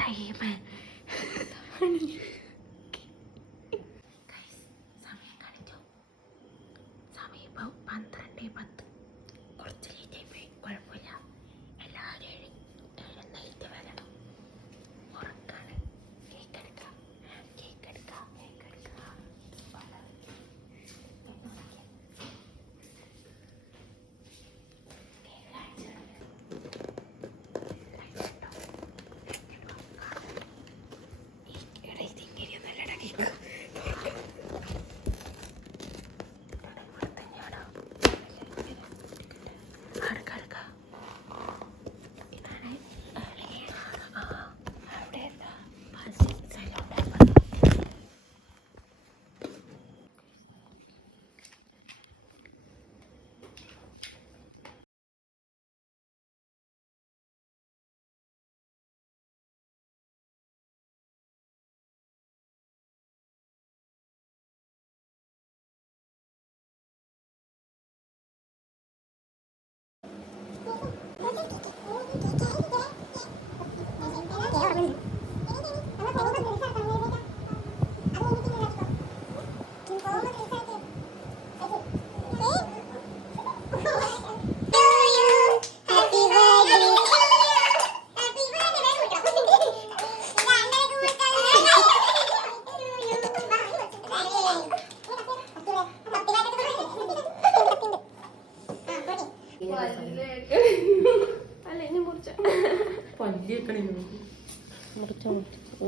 Time സമയം കാണിച്ചോ. സമയം ഇപ്പോൾ 12:10. കുറച്ച് ലേറ്റായി പോയി, കുഴപ്പമില്ല. എല്ലാവരും എഴുന്നേറ്റ് വരണം. ഉറക്കാണ്. കേക്ക് എടുക്കാം.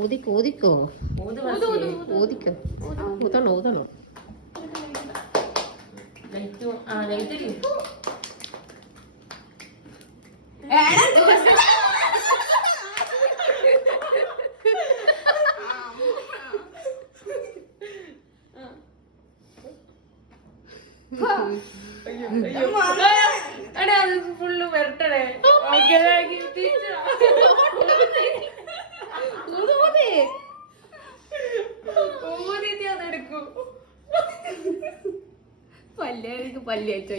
ഊതിക്കോ ഊതിക്കോ ഊതണോ ഊതണോ. ഫുള്ള് വരട്ടണേ. അതെടുക്കൂ. പല്ലിയാച്ചോ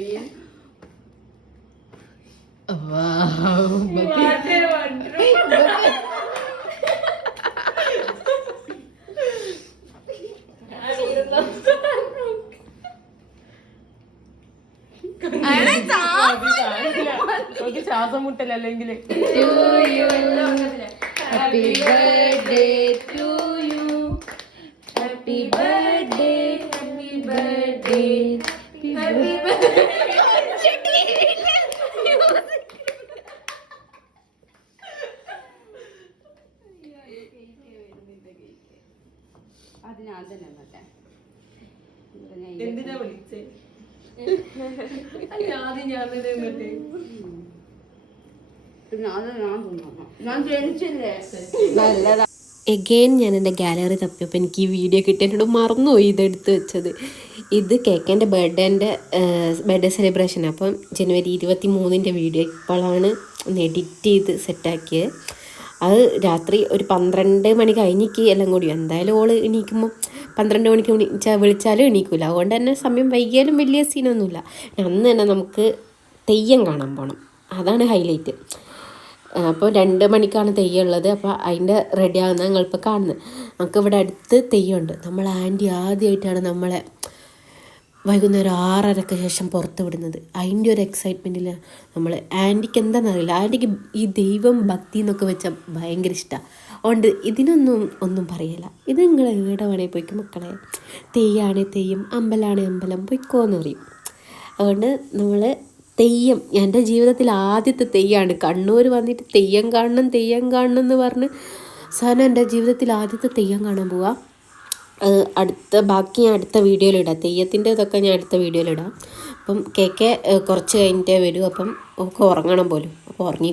ശ്വാസം മുട്ടൽ അല്ലെങ്കിൽ happy birthday to you, happy birthday, happy birthday, happy birthday. എന്തിനാ വിളിച്ചേ? ആദ്യം ഞാൻ തന്നെ എഗെയിൻ ഞാൻ എൻ്റെ ഗാലറി തപ്പിയപ്പോൾ എനിക്ക് ഈ വീഡിയോ കിട്ടിയിട്ട് മറന്നുപോയി ഇതെടുത്ത് വെച്ചത്. ഇത് കേക്കേൻ്റെ ബർത്ത്ഡേ സെലിബ്രേഷൻ. അപ്പം ജനുവരി 23 വീഡിയോ ഇപ്പോഴാണ് എഡിറ്റ് ചെയ്ത് സെറ്റാക്കിയത്. അത് രാത്രി ഒരു 12 മണി കഴിഞ്ഞിക്ക് എല്ലാം കൂടി. എന്തായാലും ഓള് എണീക്കുമ്പോൾ 12 മണിക്ക് വിളിച്ചാലും എണീക്കില്ല. അതുകൊണ്ട് തന്നെ സമയം വൈകിയാലും വലിയ സീനൊന്നുമില്ല. അന്ന് തന്നെ നമുക്ക് തെയ്യം കാണാൻ പോകണം, അതാണ് ഹൈലൈറ്റ്. അപ്പോൾ 2 മണിക്കാണ് തെയ്യം ഉള്ളത്. അപ്പോൾ അതിൻ്റെ റെഡി ആകുന്ന ഞങ്ങളിപ്പോൾ കാണുന്നത്. നമുക്കിവിടെ അടുത്ത് തെയ്യമുണ്ട്. നമ്മൾ ആൻറ്റി ആദ്യമായിട്ടാണ് നമ്മളെ വൈകുന്നേരം 6:30 ശേഷം പുറത്ത് വിടുന്നത്. അതിൻ്റെ ഒരു എക്സൈറ്റ്മെൻറ്റിൽ നമ്മൾ ആൻറ്റിക്ക് എന്താണെന്നറിയില്ല, ആൻറ്റിക്ക് ഈ ദൈവം ഭക്തി എന്നൊക്കെ വെച്ചാൽ ഭയങ്കര ഇഷ്ടമാണ്. അതുകൊണ്ട് ഒന്നും പറയില്ല. ഇത് നിങ്ങൾ എവിടെ വേണേൽ പോയിക്കും മക്കളെ, തെയ്യാണേ തെയ്യം, അമ്പലമാണേ അമ്പലം, പോയിക്കോന്ന് പറയും. അതുകൊണ്ട് നമ്മൾ തെയ്യം എൻ്റെ ജീവിതത്തിൽ ആദ്യത്തെ തെയ്യമാണ്. കണ്ണൂർ വന്നിട്ട് തെയ്യം കാണണം എന്ന് പറഞ്ഞ് സാധനം എൻ്റെ ജീവിതത്തിൽ ആദ്യത്തെ തെയ്യം കാണാൻ പോവാം. ബാക്കി ഞാൻ അടുത്ത വീഡിയോയിലിടാം. തെയ്യത്തിൻ്റെ ഇതൊക്കെ ഞാൻ അടുത്ത വീഡിയോയിലിടാം. അപ്പം കേക്ക് കുറച്ച് കഴിഞ്ഞിട്ടേ വരൂ. അപ്പം ഒക്കെ ഉറങ്ങണം പോലും. അപ്പോൾ ഉറങ്ങി